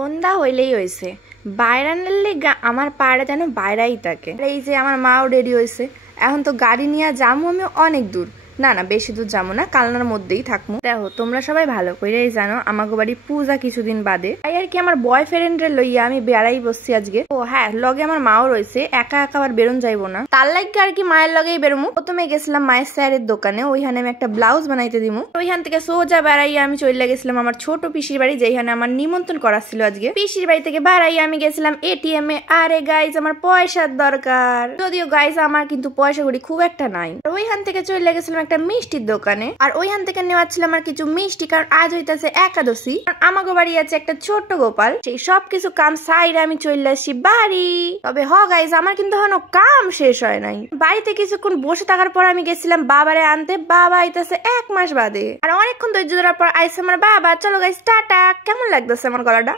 সন্ধ্যা হইলেই হয়েছে বাইরানের লেগা আমার পাড়া যেন বাইরাই থাকে। এই যে আমার মাও রেডি হয়েছে, এখন তো গাড়ি নিয়ে যাবো আমি অনেক দূর। না না বেশি দূর যাবো না, কালনার মধ্যেই থাকবো। দেখো তোমরা সবাই ভালো করেই জানো আমাকে বাড়ি পূজা কিছুদিন বাদে, তাই আর কি আমার বয়ফ্রেন্ডের লইয়া আমি বেড়াই বসছি আজকে। ও হ্যাঁ, লগে আমার মাও রয়েছে, একা একা আবার বেরোন যাইবো না, তার লাগে আর কি মায়ের লগেই বেরোমু। প্রথমে গেছিলাম মায়ের স্যারের দোকানে, ওইখানে আমি একটা ব্লাউজ বানাইতে দিমু। ওইখান থেকে সোজা বেড়াইয়া আমি চলে গেছিলাম আমার ছোট পিসির বাড়ি, যেখানে আমার নিমন্ত্রণ করা ছিল আজকে। পিসির বাড়ি থেকে বেড়াইয়া আমি গেছিলাম এটিএম এ। আরে গাইজ আমার পয়সার দরকার, যদিও গাইজ আমার কিন্তু পয়সা কড়ি খুব একটা নাই। ওইখান থেকে চলে গেছিলাম একটা মিষ্টির দোকানে, আর ওইখান থেকে নেওয়া ছিল আমার কিছু মিষ্টি, কারণ আজ হইতেছে একাদশী। আমাকে বাড়ি আছে একটা ছোট্ট গোপাল। সেই সব কিছু কাম সাইড আমি চলে আসছি বাড়ি। তবে গাইজ আমার কিন্তু এখনো কাম শেষ হয় নাই। বাড়িতে কিছুক্ষণ বসে থাকার পর আমি গেছিলাম বাবারে আনতে। বাবা আইতেছে 1 মাস বাদে, আর অনেকক্ষণ ধৈর্য ধরার পর আইসে আমার বাবা। চলো গাইজ টাটা। কেমন লাগতেছে আমার গলাটা?